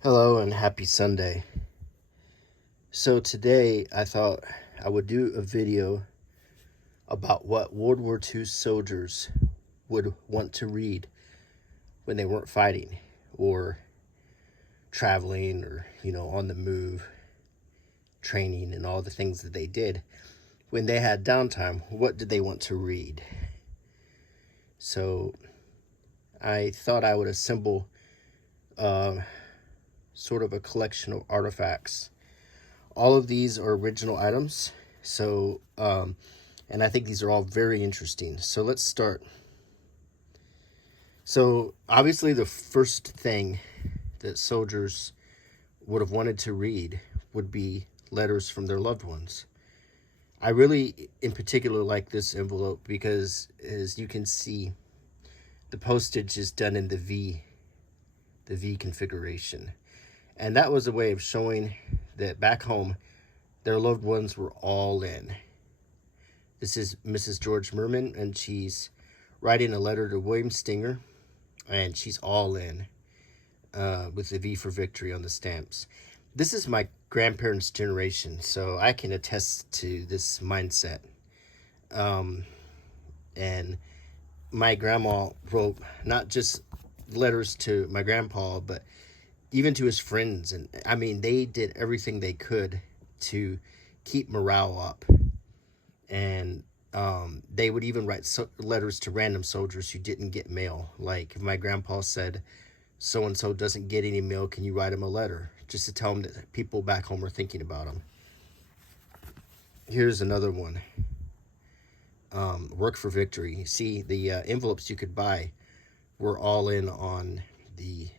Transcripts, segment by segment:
Hello and happy Sunday. So today I thought I would do a video about what World War II soldiers would want to read when they weren't fighting or traveling or, on the move, training and all the things that they did. When they had downtime, what did they want to read? So I thought I would assemble sort of a collection of artifacts. All of these are original items, so and I think these are all very interesting. So let's start. So obviously the first thing that soldiers would have wanted to read would be letters from their loved ones. I really, in particular, like this envelope because, as you can see, the postage is done in the V configuration. And that was a way of showing that back home, their loved ones were all in. This is Mrs. George Merman, and she's writing a letter to William Stinger, and she's all in with the V for victory on the stamps. This is my grandparents' generation, so I can attest to this mindset. And my grandma wrote not just letters to my grandpa, but even to his friends. And I mean, they did everything they could to keep morale up. And they would even write letters to random soldiers who didn't get mail. Like if my grandpa said, so-and-so doesn't get any mail, can you write him a letter? Just to tell him that people back home are thinking about him. Here's another one. Work for victory. You see, the envelopes you could buy were all in on the,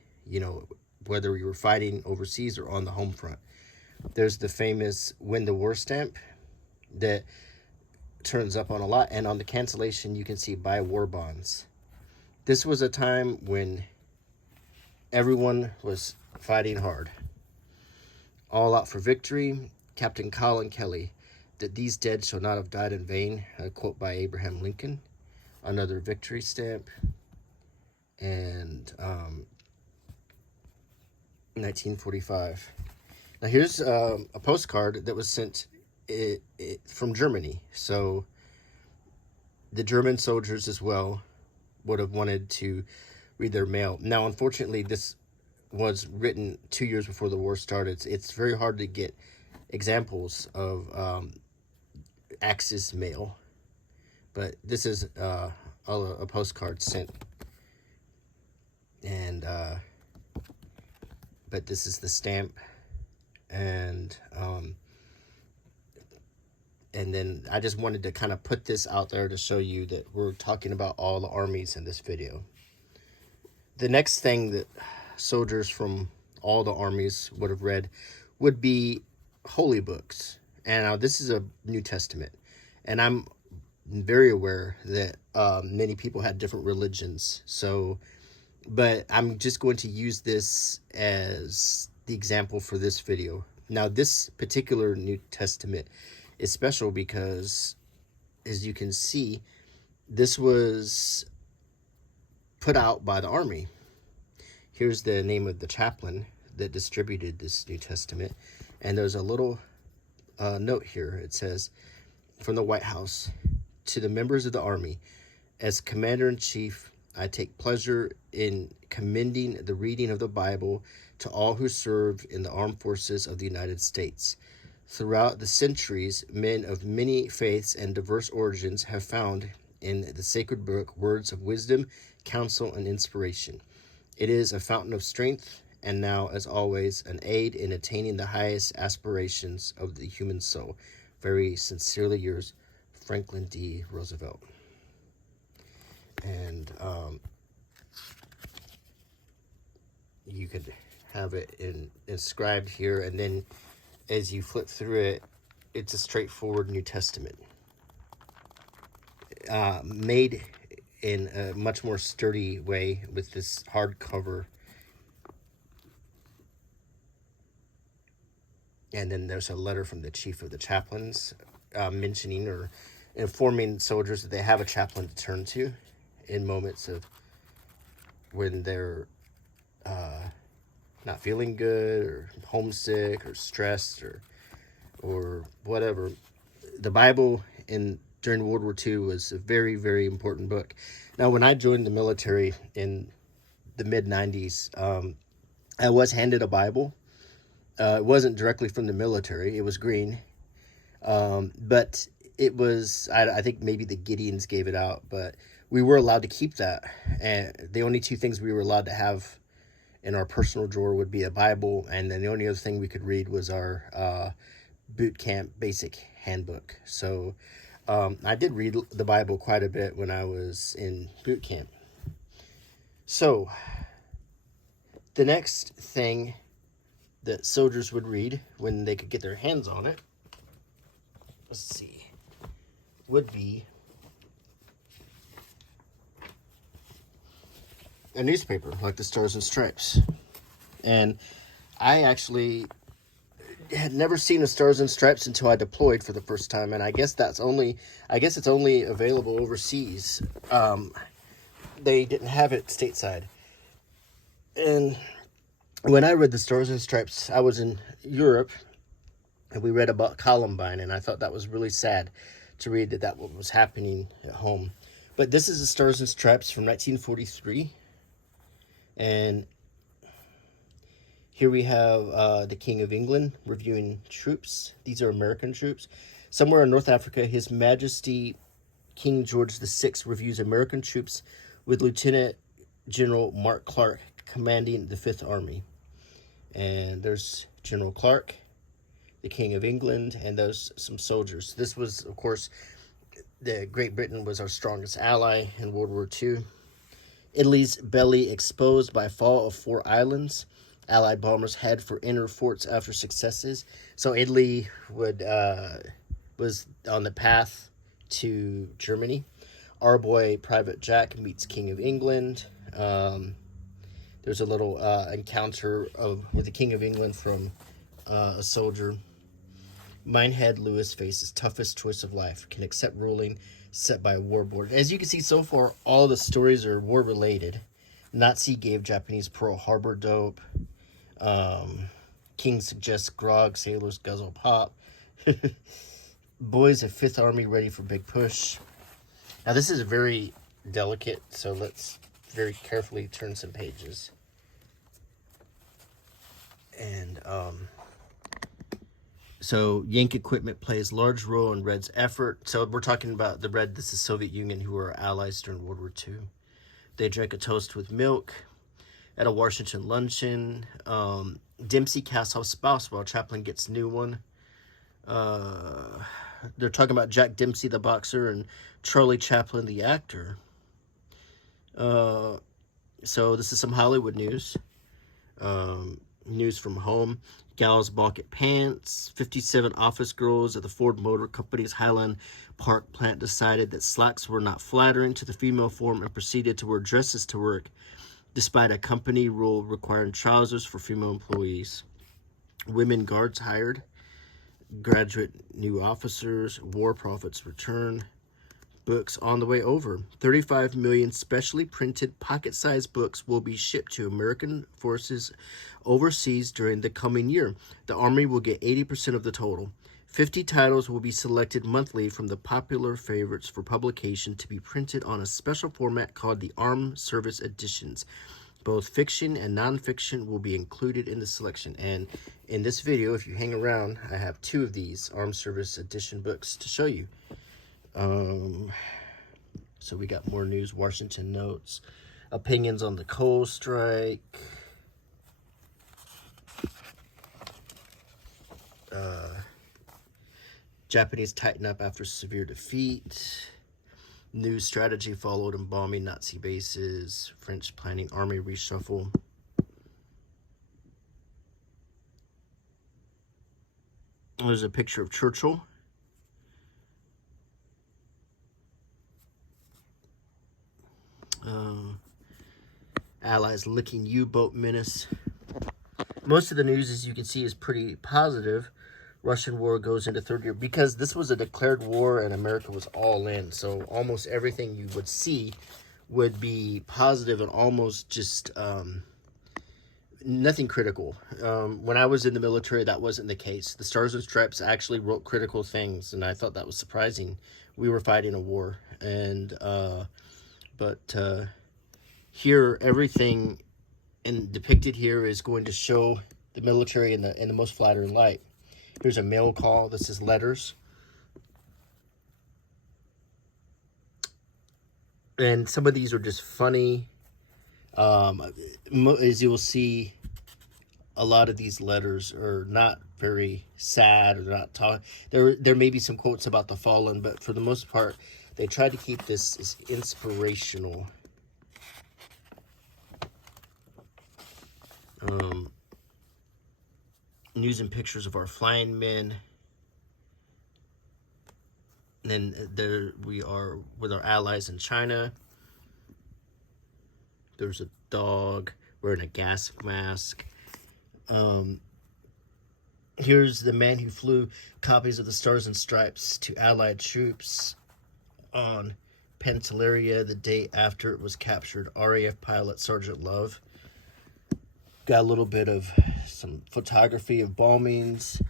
whether you were fighting overseas or on the home front. There's the famous Win the War stamp that turns up on a lot. And on the cancellation, you can see buy war bonds. This was a time when everyone was fighting hard. All out for victory. Captain Colin Kelly, that these dead shall not have died in vain. A quote by Abraham Lincoln. Another victory stamp. And 1945. Now here's a postcard that was sent from Germany. So the German soldiers as well would have wanted to read their mail. Now, unfortunately, this was written 2 years before the war started. It's very hard to get examples of Axis mail, but this is a postcard sent. And but this is the stamp, and then I just wanted to kind of put this out there to show you that we're talking about all the armies in this video. The next thing that soldiers from all the armies would have read would be holy books. And now this is a New Testament, and I'm very aware that many people had different religions. But I'm just going to use this as the example for this video. Now, this particular New Testament is special because, as you can see, this was put out by the army. Here's the name of the chaplain that distributed this New Testament. And there's a little note here. It says, from the White House, to the members of the army, as Commander-in-Chief, I take pleasure in commending the reading of the Bible to all who serve in the armed forces of the United States. Throughout the centuries, men of many faiths and diverse origins have found in the sacred book words of wisdom, counsel, and inspiration. It is a fountain of strength, and now, as always, an aid in attaining the highest aspirations of the human soul. Very sincerely yours, Franklin D. Roosevelt. And you could have it inscribed here, and then as you flip through it, it's a straightforward New Testament, made in a much more sturdy way with this hardcover. And then there's a letter from the chief of the chaplains mentioning or informing soldiers that they have a chaplain to turn to in moments of when they're not feeling good or homesick or stressed or whatever, the Bible during World War II was a very, very important book. Now, when I joined the military in the mid-90s, I was handed a Bible. It wasn't directly from the military. It was green. But it was, I think maybe the Gideons gave it out, but we were allowed to keep that. And the only two things we were allowed to have in our personal drawer would be a Bible, and then the only other thing we could read was our boot camp basic handbook. So I did read the Bible quite a bit when I was in boot camp. So the next thing that soldiers would read when they could get their hands on it, let's see, would be a newspaper like the Stars and Stripes. And I actually had never seen a Stars and Stripes until I deployed for the first time, and I guess it's only available overseas. They didn't have it stateside. And when I read the Stars and Stripes, I was in Europe, and we read about Columbine, and I thought that was really sad to read that what was happening at home. But this is the Stars and Stripes from 1943, and here we have the King of England reviewing troops. These are American troops. Somewhere in North Africa, His Majesty King George VI reviews American troops with Lieutenant General Mark Clark commanding the Fifth Army. And there's General Clark, the King of England, and there's some soldiers. This was, of course, Great Britain was our strongest ally in World War II. Italy's belly exposed by fall of 4 islands. Allied bombers head for inner forts after successes. So Italy was on the path to Germany. Our boy Private Jack meets King of England. There's a little encounter with the King of England from a soldier. Minehead Lewis faces toughest choice of life, can accept ruling set by a war board. As you can see so far, all the stories are war related. Nazi gave Japanese Pearl Harbor dope. King suggests grog, sailors guzzle pop. Boys of Fifth Army ready for big push. Now this is very delicate, so let's very carefully turn some pages. And so Yank equipment plays large role in Red's effort. So we're talking about the Red, this is Soviet Union, who were allies during World War II. They drank a toast with milk at a Washington luncheon. Dempsey casts off spouse while Chaplin gets new one. They're talking about Jack Dempsey, the boxer, and Charlie Chaplin, the actor. So this is some Hollywood news. News from home. Gals balk at pants. 57 office girls at the Ford Motor Company's Highland Park plant decided that slacks were not flattering to the female form and proceeded to wear dresses to work, despite a company rule requiring trousers for female employees. Women guards hired. Graduate new officers. War profits return. Books on the way over. 35 million specially printed pocket-sized books will be shipped to American forces overseas during the coming year. The Army will get 80% of the total. 50 titles will be selected monthly from the popular favorites for publication to be printed on a special format called the Armed Service Editions. Both fiction and nonfiction will be included in the selection. And in this video, if you hang around, I have 2 of these Armed Service Edition books to show you. So we got more news. Washington notes. Opinions on the coal strike. Japanese tighten up after severe defeat. New strategy followed in bombing Nazi bases. French planning army reshuffle. There's a picture of Churchill. Allies licking U-boat menace. Most of the news, as you can see, is pretty positive. Russian war goes into 3rd year because this was a declared war and America was all in. So almost everything you would see would be positive and almost just nothing critical. When I was in the military, that wasn't the case. The Stars and Stripes actually wrote critical things, and I thought that was surprising. We were fighting a war, and but here everything depicted here is going to show the military in the most flattering light. Here's a mail call. This is letters, and some of these are just funny. As you will see, a lot of these letters are not very sad or not talk. There may be some quotes about the fallen, but for the most part, they tried to keep this as inspirational. News and pictures of our flying men. And then there we are with our allies in China. There's a dog wearing a gas mask. Here's the man who flew copies of the Stars and Stripes to Allied troops on Pantelleria the day after it was captured. RAF pilot Sergeant Love. Got a little bit of some photography of bombings.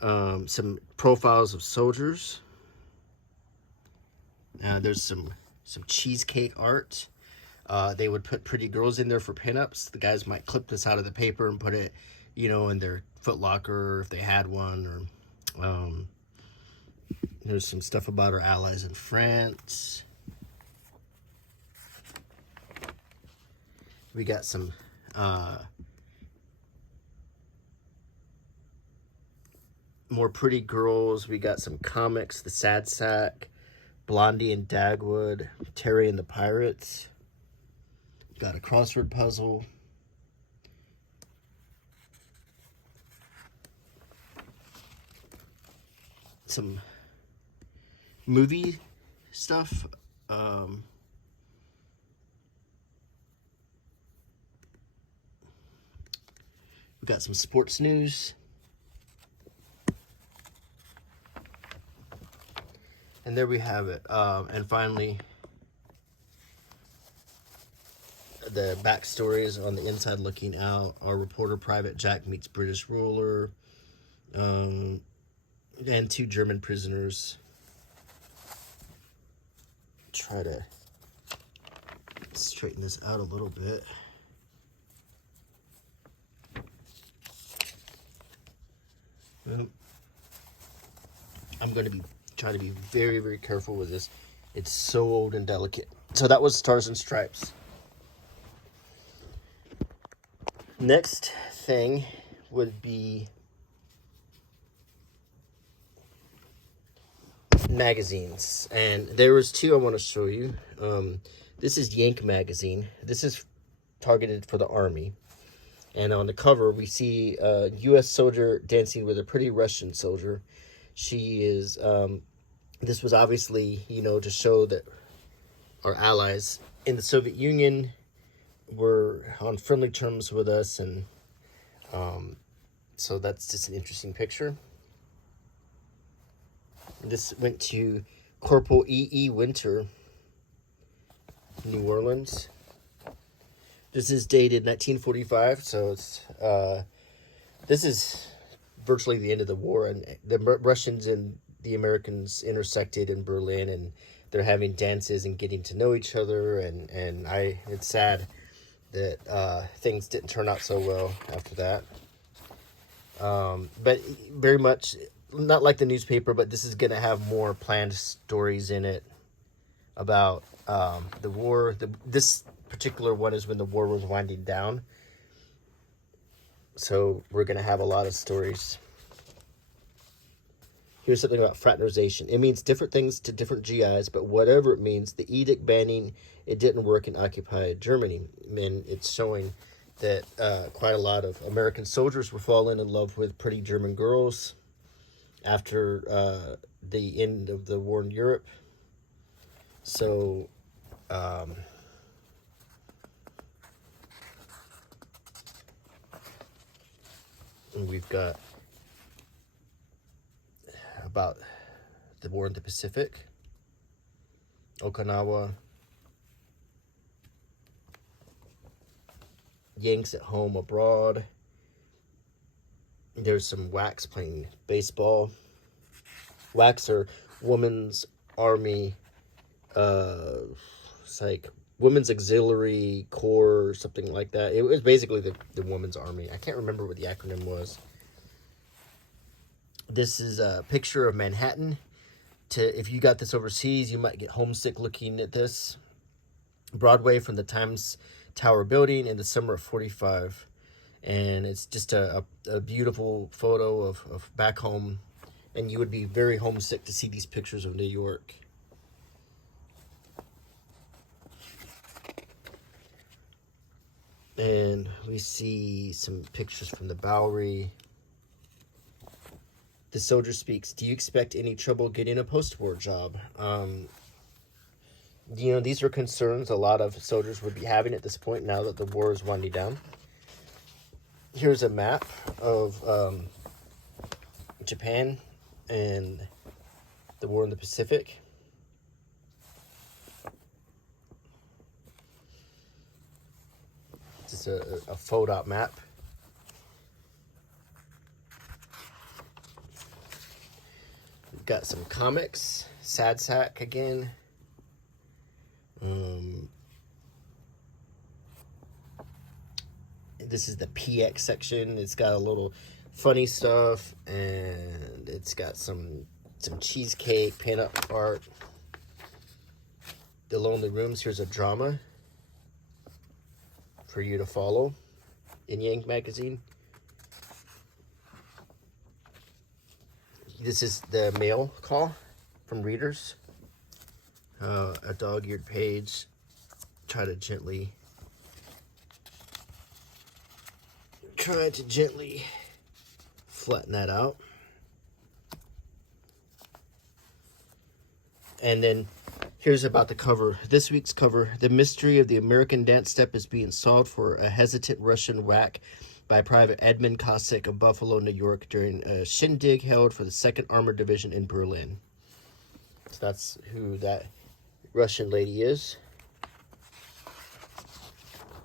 Some profiles of soldiers. There's some cheesecake art. They would put pretty girls in there for pinups. The guys might clip this out of the paper and put it, in their Foot Locker if they had one. Or there's some stuff about our allies in France. We got some more pretty girls. We got some comics, The Sad Sack, Blondie and Dagwood, Terry and the Pirates. Got a crossword puzzle. Some movie stuff. We got some sports news. And there we have it. And finally, the backstories on the inside looking out. Our reporter Private Jack meets British ruler. And 2 German prisoners. Try to straighten this out a little bit. I'm going to try to be very, very careful with this. It's so old and delicate. So that was Stars and Stripes. Next thing would be magazines, and there was 2 I want to show you. This is Yank magazine. This is targeted for the Army, and on the cover we see a U.S. soldier dancing with a pretty Russian soldier. She is this was obviously, to show that our allies in the Soviet Union were on friendly terms with us, and so that's just an interesting picture. This went to Corporal E.E. Winter, New Orleans. This is dated 1945, so it's this is virtually the end of the war, and the Russians and the Americans intersected in Berlin, and they're having dances and getting to know each other, and it's sad that things didn't turn out so well after that. But very much not like the newspaper, but this is going to have more planned stories in it about the war. This particular one is when the war was winding down. So we're going to have a lot of stories. Here's something about fraternization. It means different things to different GIs, but whatever it means, the edict banning it didn't work in occupied Germany. And it's showing that quite a lot of American soldiers were falling in love with pretty German girls after the end of the war in Europe. So, and we've got about the war in the Pacific, Okinawa, Yanks at home abroad. There's some WACs playing baseball. WACs are Women's Army, it's like Women's Auxiliary Corps or something like that. It was basically the Women's Army. I can't remember what the acronym was. This is a picture of Manhattan. If you got this overseas, you might get homesick looking at this. Broadway from the Times Tower building in the summer of 45. And it's just a beautiful photo of back home. And you would be very homesick to see these pictures of New York. And we see some pictures from the Bowery. The soldier speaks, do you expect any trouble getting a post-war job? You know, these are concerns a lot of soldiers would be having at this point now that the war is winding down. Here's a map of Japan and the war in the Pacific. Just a fold-out map. We've got some comics. Sad Sack again. This is the PX section. It's got a little funny stuff, and it's got some cheesecake, pin-up art. The Lonely Rooms. Here's a drama for you to follow in Yank magazine. This is the mail call from readers. A dog-eared page. Try to gently flatten that out. And then here's about the cover. This week's cover. The mystery of the American dance step is being solved for a hesitant Russian whack by Private Edmund Cossack of Buffalo, New York during a shindig held for the 2nd Armored Division in Berlin. So that's who that Russian lady is.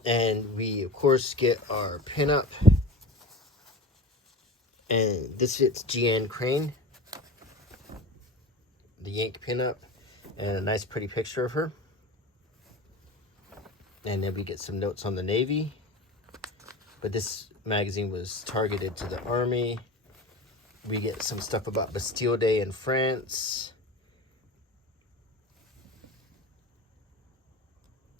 And we, of course, get our pinup. And this fits Jeanne Crane, the Yank pinup, and a nice pretty picture of her. And then we get some notes on the Navy. But this magazine was targeted to the Army. We get some stuff about Bastille Day in France.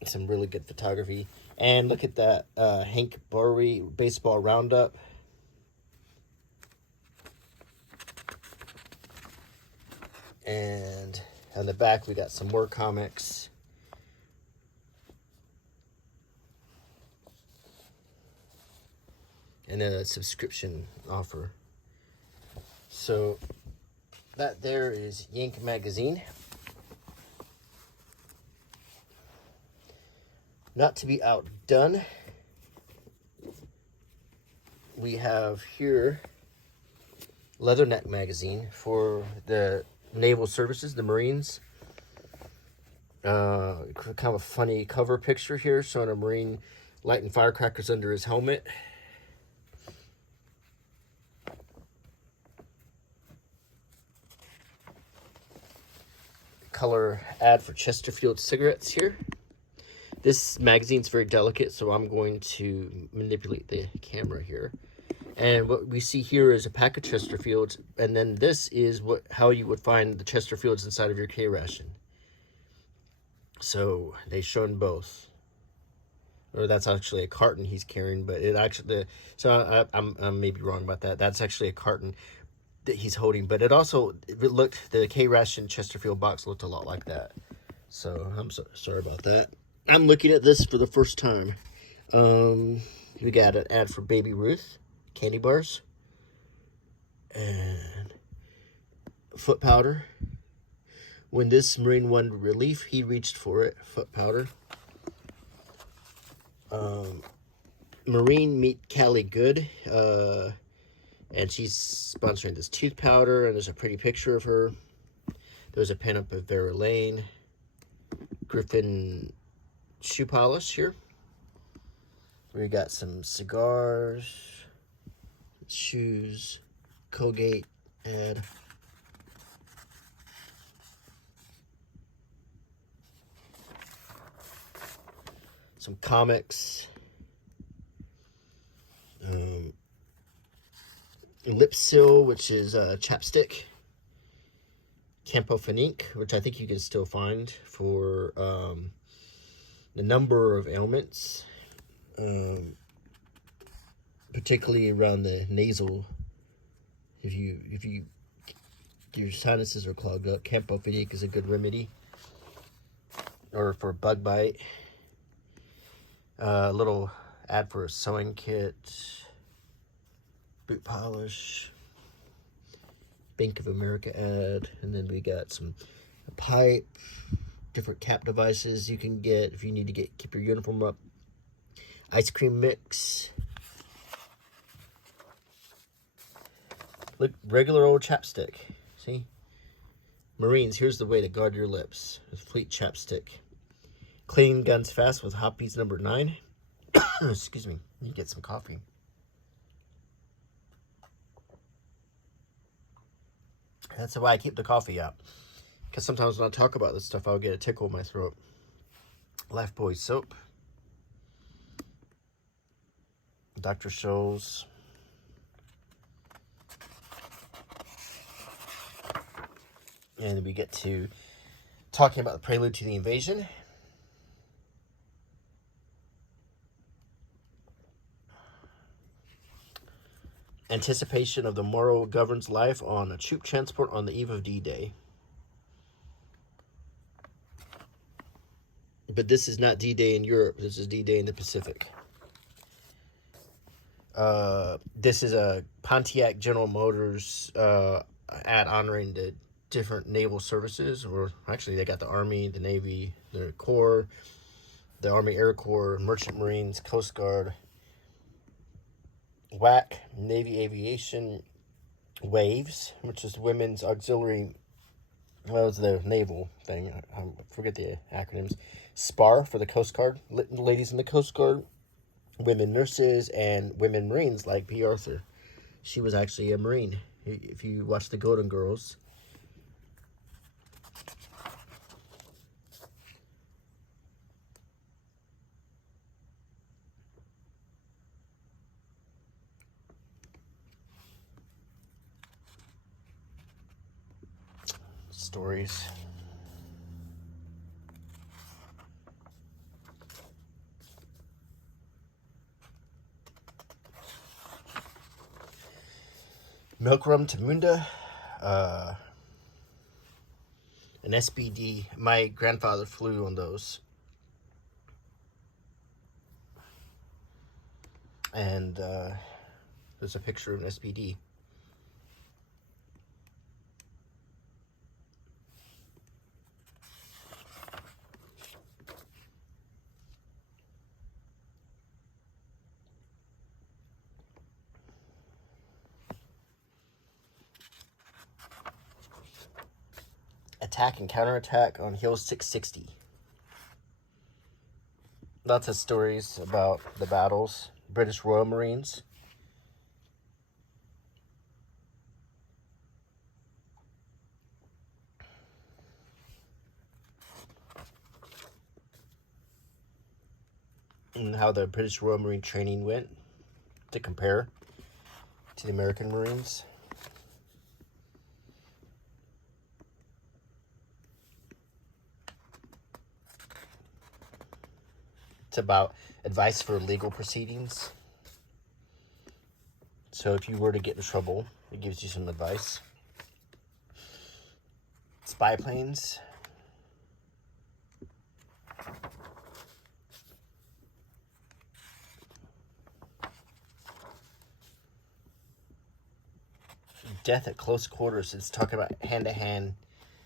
Some really good photography. And look at that Hank Bowery baseball roundup. And on the back, we got some more comics. And a subscription offer. So that there is Yank magazine. Not to be outdone, we have here Leatherneck magazine for the naval services, the Marines. Kind of a funny cover picture here showing a Marine lighting firecrackers under his helmet. Color ad for Chesterfield cigarettes here. This magazine's very delicate, so I'm going to manipulate the camera here. And what we see here is a pack of Chesterfields, and then this is how you would find the Chesterfields inside of your K ration. So they shown both. Or that's actually a carton he's carrying, but it actually, so I'm maybe wrong about that. That's actually a carton that he's holding, but the K ration Chesterfield box looked a lot like that. So I'm sorry about that. I'm looking at this for the first time. We got an ad for Baby Ruth candy bars and foot powder. When this Marine wanted relief, he reached for it. Foot powder. Marine meet Callie Good, and she's sponsoring this tooth powder, and there's a pretty picture of her. There's a pinup of Vera Lane. Griffin shoe polish here. We got some cigars, shoes, Colgate ad. Some comics. Lip Seal, which is chapstick. Campo Finique, which I think you can still find for the number of ailments, particularly around the nasal. If your sinuses are clogged up, Campo Finique is a good remedy. Or for bug bite. A little ad for a sewing kit. Boot polish. Bank of America ad. And then we got a pipe. Different cap devices you can get if you need to keep your uniform up. Ice cream mix. Look, regular old chapstick. See? Marines, here's the way to guard your lips with Fleet chapstick. Clean guns fast with Hoppies number 9. Excuse me. You get some coffee. That's why I keep the coffee out. Because sometimes when I talk about this stuff, I'll get a tickle in my throat. Lifebuoy soap. Dr. Scholl's. And we get to talking about the prelude to the invasion. Anticipation of the morrow governs life on a troop transport on the eve of D-Day. But this is not D-Day in Europe. This is D-Day in the Pacific. This is a Pontiac General Motors ad honoring the different naval services. Or actually, they got the Army, the Navy, the Corps, the Army Air Corps, Merchant Marines, Coast Guard, WWII, Navy Aviation, WAVES, which is Women's Auxiliary. Well, it's the naval thing. I forget the acronyms. SPAR for the Coast Guard, ladies in the Coast Guard, women nurses, and women Marines like P. Arthur. She was actually a Marine. If you watch the Golden Girls. Stories. Milk Rum Tamunda, an SBD. My grandfather flew on those. And there's a picture of an SBD. Attack and counterattack on Hill 660. Lots of stories about the battles. British Royal Marines. And how the British Royal Marine training went to compare to the American Marines. It's about advice for legal proceedings. So if you were to get in trouble, it gives you some advice. Spy planes. Death at close quarters. It's talking about hand-to-hand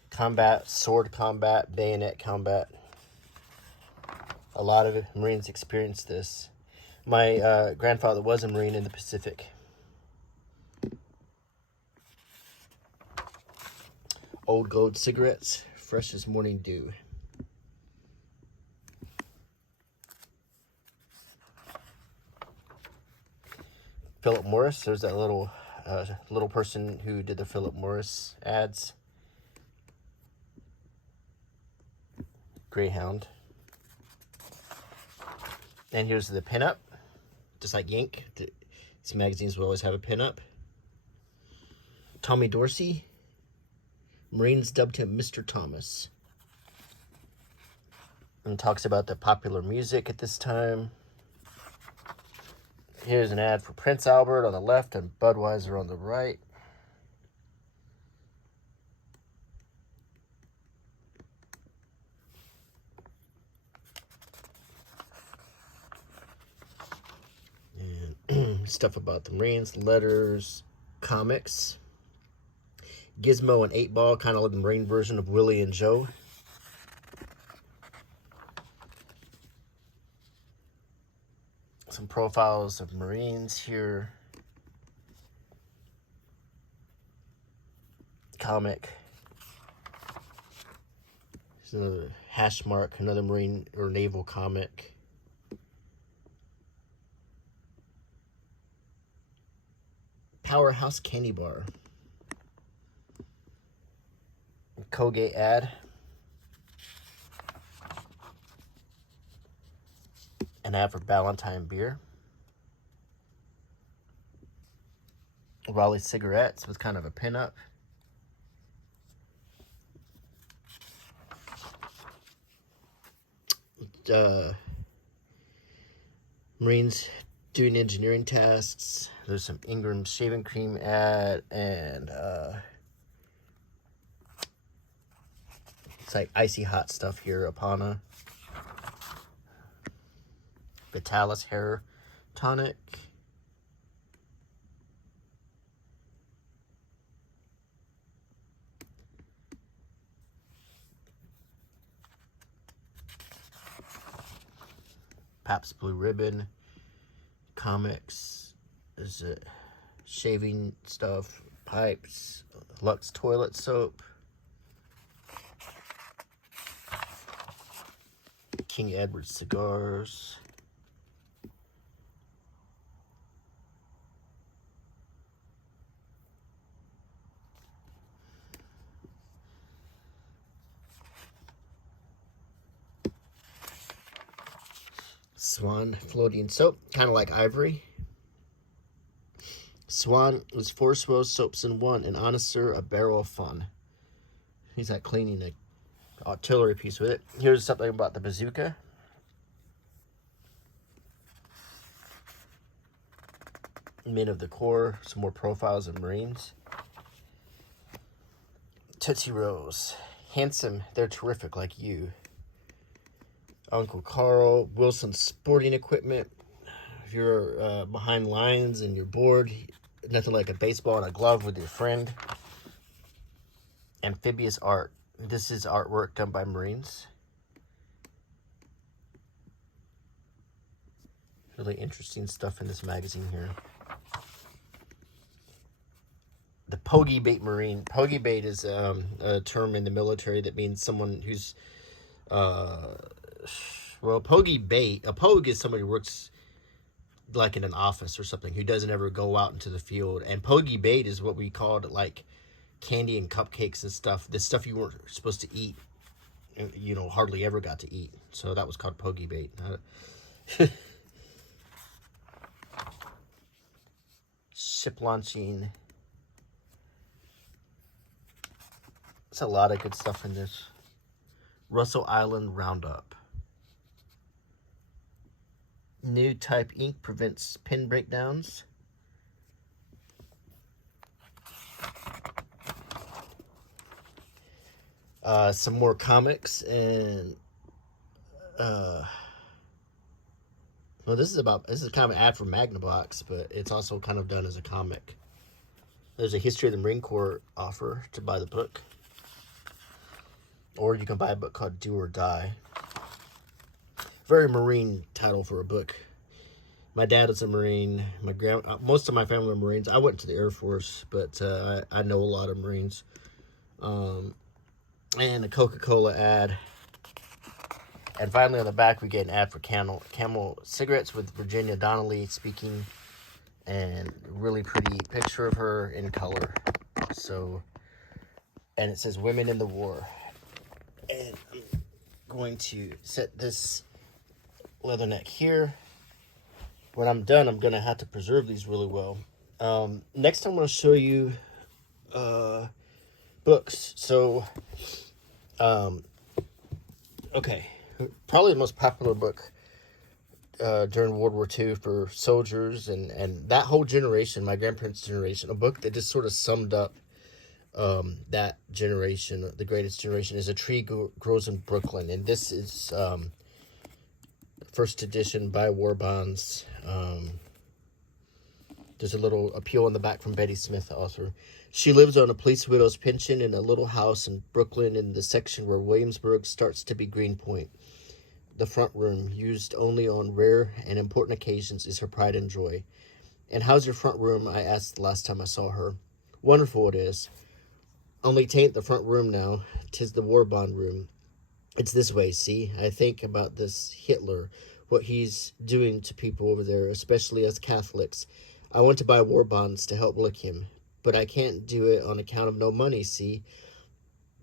combat, sword combat, bayonet combat. A lot of Marines experience this. My grandfather was a Marine in the Pacific. Old gold cigarettes, fresh as morning dew. Philip Morris. There's that little person who did the Philip Morris ads. Greyhound. And here's the pinup, just like Yank. These magazines will always have a pinup. Tommy Dorsey. Marines dubbed him Mr. Thomas. And talks about the popular music at this time. Here's an ad for Prince Albert on the left and Budweiser on the right. And stuff about the Marines, letters, comics. Gizmo and 8-Ball, kind of like the Marine version of Willie and Joe. Some profiles of Marines here. Comic. There's another hash mark, another Marine or naval comic. Powerhouse Candy Bar. Colgate ad. An ad for Ballantine beer. Raleigh cigarettes was kind of a pinup. Marines doing engineering tasks. There's some Ingram shaving cream ad, and it's like icy hot stuff here. Apana. Vitalis hair tonic. Pabst Blue Ribbon. Comics. Is it shaving stuff? Pipes. Lux toilet soap. King Edward cigars. Swan floating soap, kind of like Ivory. Swan was 4 Swell soaps in one, and Honest Sir, a barrel of fun. He's like cleaning an artillery piece with it. Here's something about the bazooka. Men of the Corps, some more profiles of Marines. Tootsie Rolls, handsome, they're terrific like you. Uncle Carl, Wilson Sporting Equipment. If you're behind lines and you're bored, nothing like a baseball and a glove with your friend. Amphibious art. This is artwork done by Marines. Really interesting stuff in this magazine here. The Pogie Bait Marine. Pogie Bait is a term in the military that means someone who's well, Pogie Bait, a Pogue is somebody who works like in an office or something, who doesn't ever go out into the field. And Pogie Bait is what we called like candy and cupcakes and stuff. The stuff you weren't supposed to eat, you know, hardly ever got to eat. So that was called Pogie Bait. Ship launching. There's a lot of good stuff in this. Russell Island Roundup. New type ink prevents pin breakdowns. Some more comics and well, this is kind of an ad for Magnavox, but it's also kind of done as a comic. There's a History of the Marine Corps offer to buy the book. Or you can buy a book called Do or Die. Very Marine title for a book. My dad is a Marine. Most of my family are Marines. I went to the Air Force, but I know a lot of Marines. And a Coca-Cola ad. And finally on the back we get an ad for Camel cigarettes with Virginia Donnelly speaking and really pretty picture of her in color. So, and it says Women in the War. And I'm going to set this Leatherneck here. When I'm done, I'm going to have to preserve these really well. Next, I'm going to show you books. So, okay, probably the most popular book during World War II for soldiers and that whole generation, my grandparents' generation, a book that just sort of summed up that generation, the greatest generation, is A Tree Grows in Brooklyn. And this is first edition by War Bonds. There's a little appeal in the back from Betty Smith, the author. She lives on a police widow's pension in a little house in Brooklyn in the section where Williamsburg starts to be Greenpoint. The front room, used only on rare and important occasions, is her pride and joy. And how's your front room? I asked the last time I saw her. Wonderful it is. Only 'tain't the front room now. 'Tis the war bond room. It's this way, see? I think about this Hitler, what he's doing to people over there, especially us Catholics. I want to buy war bonds to help lick him, but I can't do it on account of no money, see?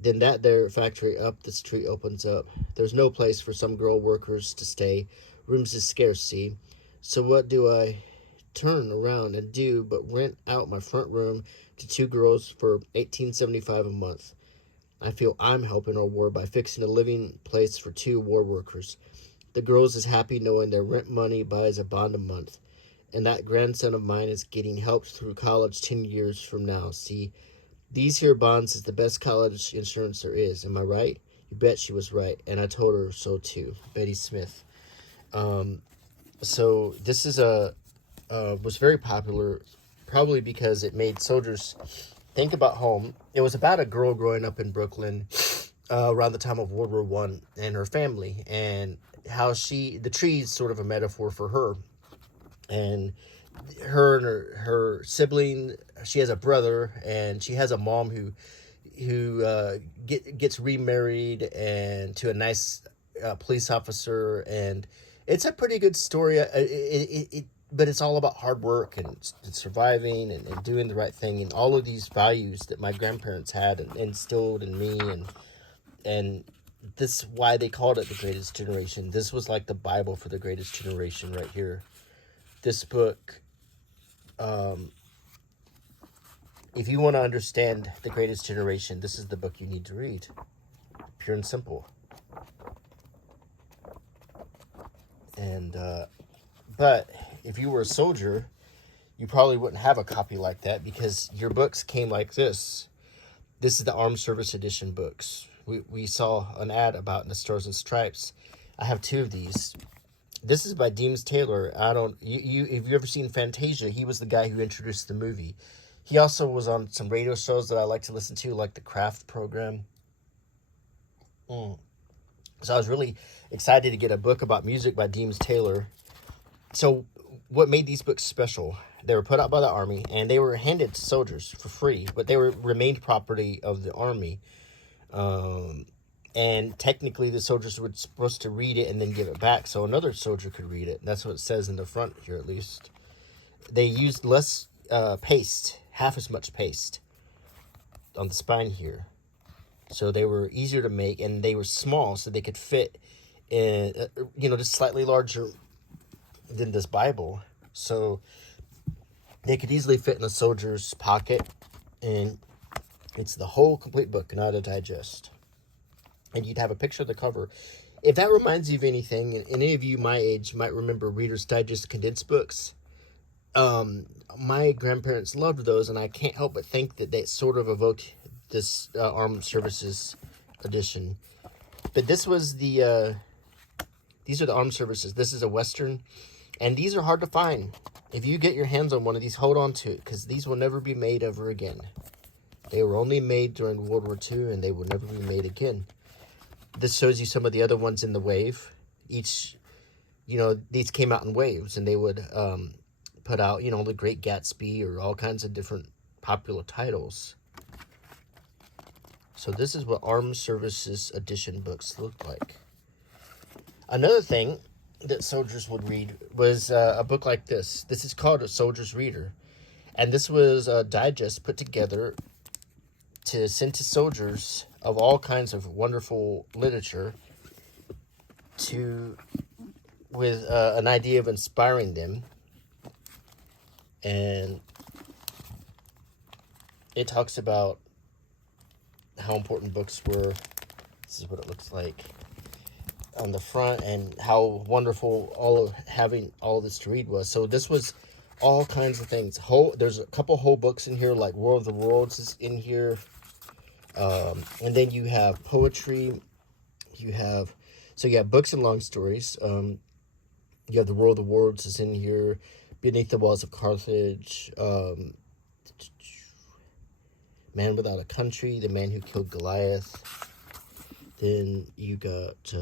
Then that there factory up the street opens up. There's no place for some girl workers to stay. Rooms is scarce, see? So what do I turn around and do but rent out my front room to 2 girls for $18.75 a month? I feel I'm helping our war by fixing a living place for 2 war workers. The girls is happy knowing their rent money buys a bond a month. And that grandson of mine is getting helped through college 10 years from now, see? These here bonds is the best college insurance there is. Am I right? You bet she was right. And I told her so too. Betty Smith. So this is was very popular, probably because it made soldiers think about home. It was about a girl growing up in Brooklyn around the time of World War I and her family, and how the tree is sort of a metaphor for her. And her and her sibling, she has a brother, and she has a mom who gets remarried and to a nice police officer, and it's a pretty good story. But it's all about hard work and surviving and doing the right thing, and all of these values that my grandparents had and instilled in me, and this is why they called it the Greatest Generation. This was like the Bible for the Greatest Generation right here. This book, if you want to understand the Greatest Generation, this is the book you need to read. Pure and simple. And, but if you were a soldier, you probably wouldn't have a copy like that because your books came like this. This is the Armed Service Edition books. We saw an ad about in the Stars and Stripes. I have 2 of these. This is by Deems Taylor. If you ever seen Fantasia, he was the guy who introduced the movie. He also was on some radio shows that I like to listen to, like the Craft program. So I was really excited to get a book about music by Deems Taylor. So what made these books special? They were put out by the Army, and they were handed to soldiers for free, but they remained property of the Army. And technically the soldiers were supposed to read it and then give it back so another soldier could read it. That's what it says in the front here, at least. They used less paste, half as much paste on the spine here. So they were easier to make, and they were small, so they could fit in, just slightly larger than this Bible. So they could easily fit in a soldier's pocket, and it's the whole complete book, not a digest. And you'd have a picture of the cover. If that reminds you of anything, and any of you my age might remember Reader's Digest condensed books, my grandparents loved those, and I can't help but think that they sort of evoked this Armed Services edition. But this was these are the Armed Services. This is a Western, and these are hard to find. If you get your hands on one of these, hold on to it, because these will never be made ever again. They were only made during World War II, and they will never be made again. This shows you some of the other ones in the wave. These came out in waves, and they would put out, The Great Gatsby or all kinds of different popular titles. So this is what Armed Services Edition books look like. Another thing that soldiers would read was a book like this. This is called A Soldier's Reader. And this was a digest put together to send to soldiers of all kinds of wonderful literature with an idea of inspiring them. And it talks about how important books were. This is what it looks like on the front, and how wonderful having all this to read was. So this was all kinds of things. There's a couple whole books in here, like War of the Worlds is in here. And then you have poetry. You have books and long stories. You have the War of the Worlds is in here. Beneath the Walls of Carthage. Man Without a Country. The Man Who Killed Goliath. Then you got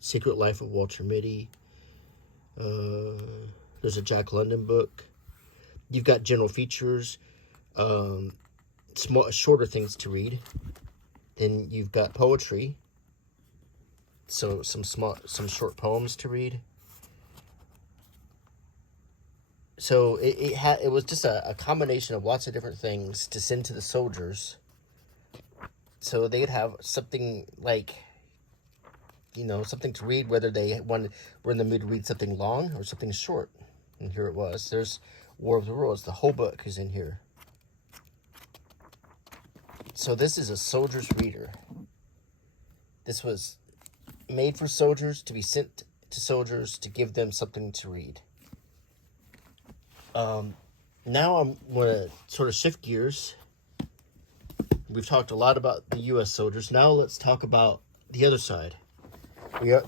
Secret Life of Walter Mitty. There's a Jack London book. You've got general features, shorter things to read. Then you've got poetry. So some short poems to read. So it was just a combination of lots of different things to send to the soldiers. So they'd have something like, something to read, whether they were in the mood to read something long or something short. And here it was. There's War of the Worlds. The whole book is in here. So this is a soldier's reader. This was made for soldiers, to be sent to soldiers, to give them something to read. Now I'm going to sort of shift gears. We've talked a lot about the U.S. soldiers. Now let's talk about the other side.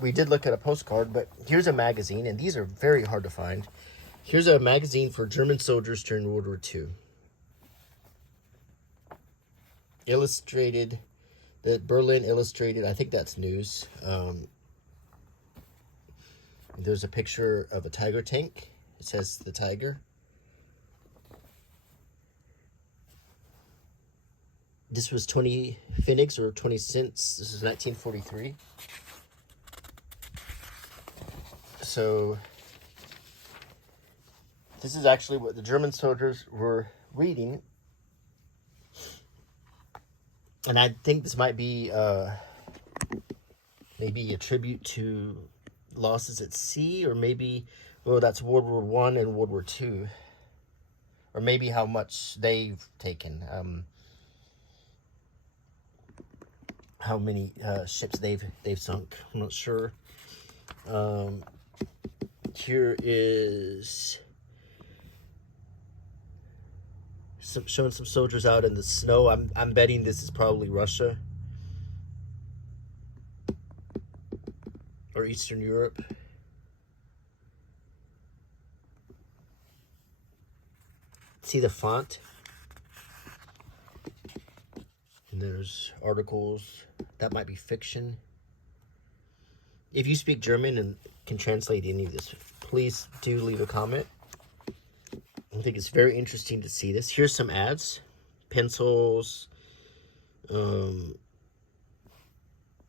We did look at a postcard, but here's a magazine, and these are very hard to find. Here's a magazine for German soldiers during World War II. Illustrated, the Berlin Illustrated, I think that's news. There's a picture of a Tiger tank. It says the Tiger. This was 20 pfennigs or 20 cents. This is 1943. So this is actually what the German soldiers were reading. And I think this might be maybe a tribute to losses at sea, or maybe, that's World War I and World War II. Or maybe how much they've taken. How many ships they've sunk. I'm not sure. Here is showing some soldiers out in the snow. I'm betting this is probably Russia or Eastern Europe. See the font? And there's articles. That might be fiction. If you speak German and can translate any of this, please do leave a comment. I think it's very interesting to see this. Here's some ads. Pencils.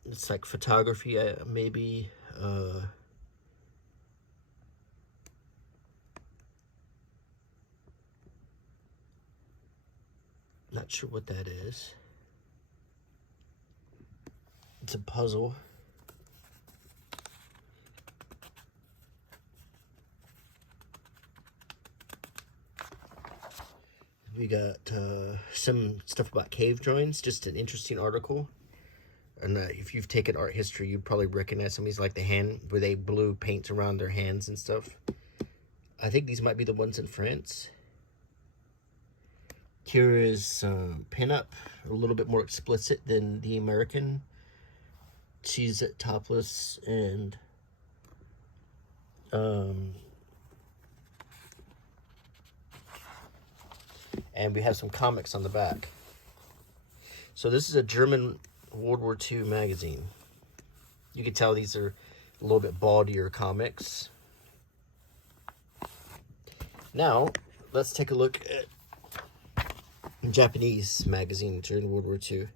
It's like photography, maybe. Not sure what that is. It's a puzzle. We got some stuff about cave drawings, just an interesting article. And if you've taken art history, you'd probably recognize some of these, like the hand, where they blew paint around their hands and stuff. I think these might be the ones in France. Here is pinup, a little bit more explicit than the American. She's topless, and we have some comics on the back. So this is a German World War II magazine. You can tell these are a little bit bawdier comics. Now, let's take a look at a Japanese magazine during World War II.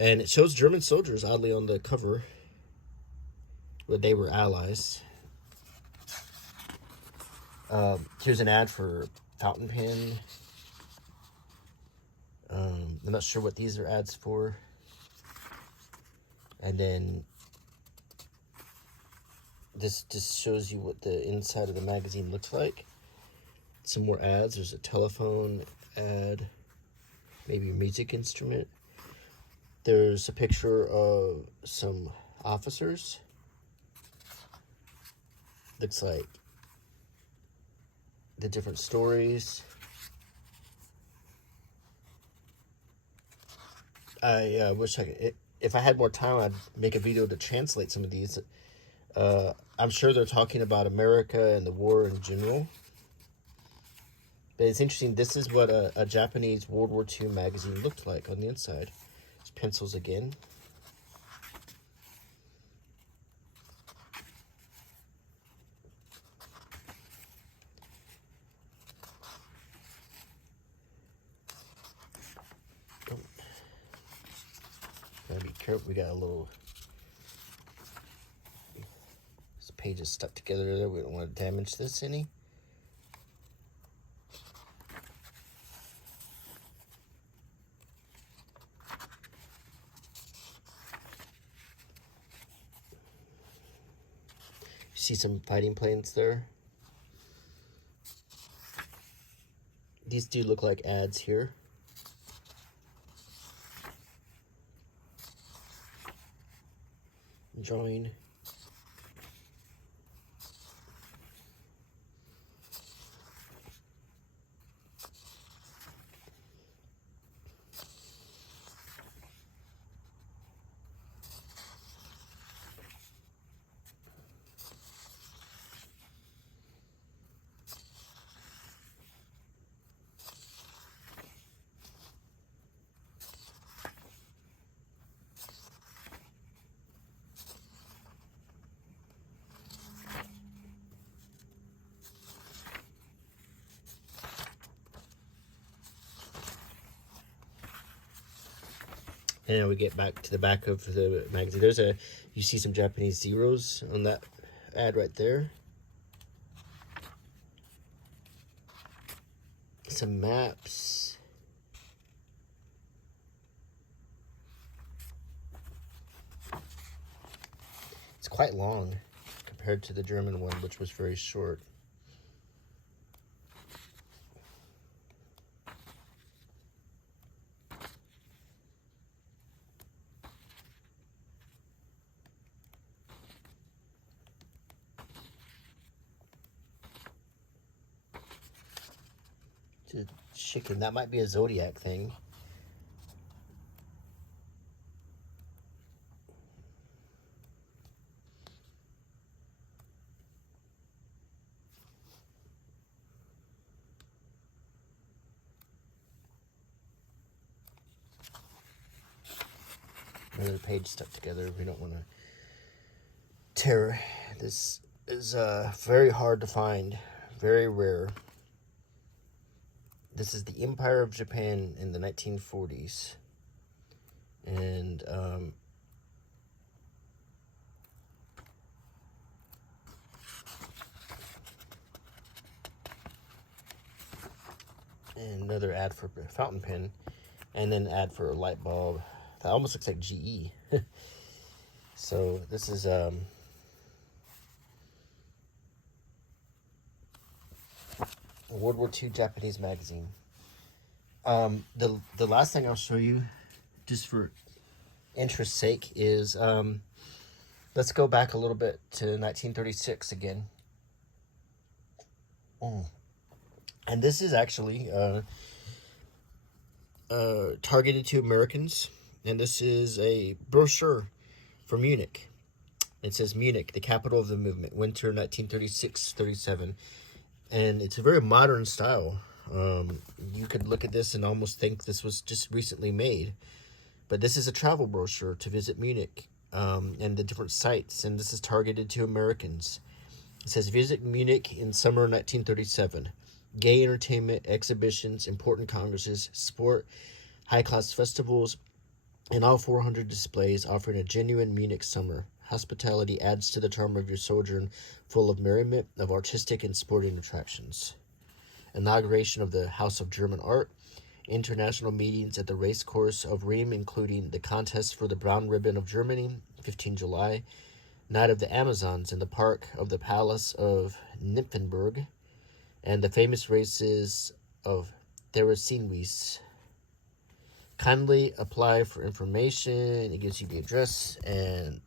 And it shows German soldiers, oddly, on the cover. Well, they were allies. Here's an ad for fountain pen. I'm not sure what these are ads for. And then this just shows you what the inside of the magazine looks like. Some more ads. There's a telephone ad, maybe a music instrument. There's a picture of some officers. Looks like the different stories. I wish I could, if I had more time, I'd make a video to translate some of these. I'm sure they're talking about America and the war in general. But it's interesting, this is what a Japanese World War II magazine looked like on the inside. It's pencils again. Gotta be careful, we got a little... This page is stuck together there, we don't want to damage this any. See some fighting planes there. These do look like ads here. Drawing. And we get back to the back of the magazine. There's you see some Japanese zeros on that ad right there. Some maps. It's quite long compared to the German one, which was very short. Chicken, that might be a Zodiac thing. Another page stuck together. We don't want to tear. This is very hard to find, very rare. This is the Empire of Japan in the 1940s. And another ad for a fountain pen, and then an ad for a light bulb. That almost looks like GE. So this is World War II Japanese magazine. The last thing I'll show you, just for interest's sake, is let's go back a little bit to 1936 again. And this is actually targeted to Americans, and this is a brochure for Munich. It says Munich, the capital of the movement, winter 1936-37. And it's a very modern style. You could look at this and almost think this was just recently made. But this is a travel brochure to visit Munich and the different sites. And this is targeted to Americans. It says, visit Munich in summer 1937. Gay entertainment, exhibitions, important congresses, sport, high-class festivals, and all 400 displays offering a genuine Munich summer. hospitality adds to the charm of your sojourn, full of merriment, of artistic and sporting attractions. Inauguration of the House of German Art. International meetings at the racecourse of Rheims, including the contest for the Brown Ribbon of Germany, 15 July. Night of the Amazons in the park of the Palace of Nymphenburg, and the famous races of Therasinwis. Kindly apply for information. It gives you the address, and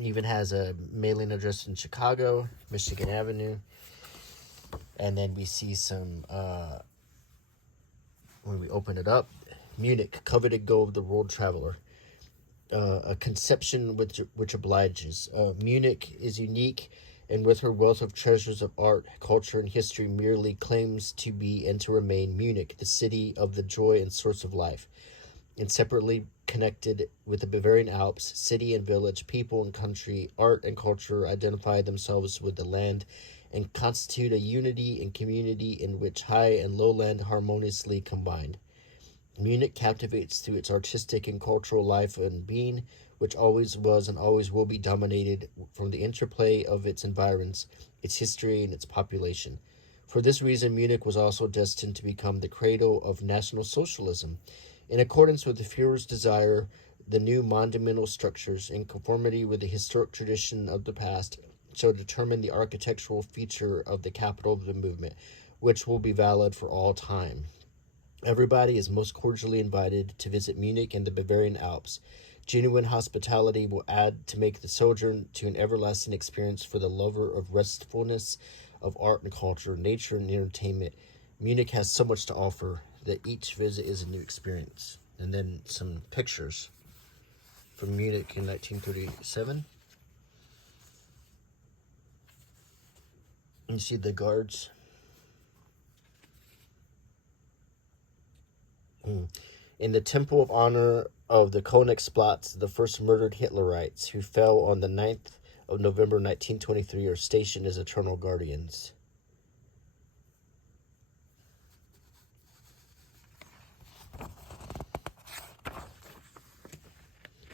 even has a mailing address in Chicago, Michigan Avenue. And then we see some, when we open it up, Munich, coveted goal of the world traveler. A conception which obliges. Munich is unique, and with her wealth of treasures of art, culture, and history, merely claims to be and to remain Munich, the city of the joy and source of life. Inseparably connected with the Bavarian Alps, city and village, people and country, art and culture identify themselves with the land and constitute a unity and community in which high and lowland harmoniously combined. Munich captivates through its artistic and cultural life and being, which always was and always will be dominated from the interplay of its environs, its history, and its population. For this reason, Munich was also destined to become the cradle of National Socialism. In accordance with the Führer's desire, the new monumental structures, in conformity with the historic tradition of the past, shall determine the architectural feature of the capital of the movement, which will be valid for all time. Everybody is most cordially invited to visit Munich and the Bavarian Alps. Genuine hospitality will add to make the sojourn to an everlasting experience for the lover of restfulness, of art and culture, nature and entertainment. Munich has so much to offer that each visit is a new experience. And then some pictures from Munich in 1937. You see the guards. In the Temple of Honor of the Königsplatz, the first murdered Hitlerites who fell on the 9th of November 1923 are stationed as eternal guardians.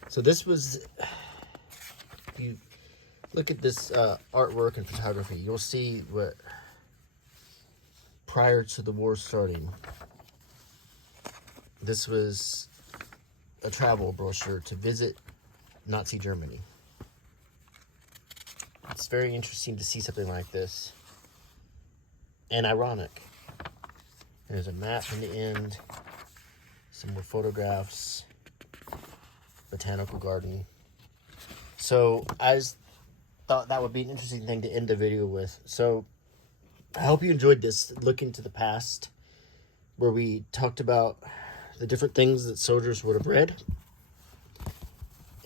So this was, if you look at this artwork and photography, you'll see what, prior to the war starting, this was a travel brochure to visit Nazi Germany. It's very interesting to see something like this. And ironic. There's a map in the end. Some more photographs. Botanical garden. So I just thought that would be an interesting thing to end the video with. So I hope you enjoyed this look into the past, where we talked about the different things that soldiers would have read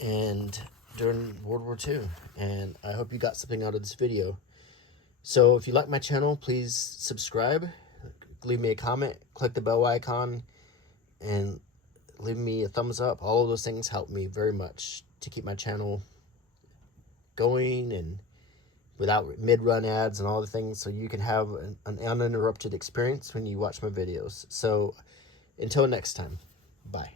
and during World War II. And I hope you got something out of this video. So if you like my channel, please subscribe, leave me a comment, click the bell icon, and leave me a thumbs up. All of those things help me very much to keep my channel going and without mid-run ads and all the things, so you can have an uninterrupted experience when you watch my videos. So until next time, bye.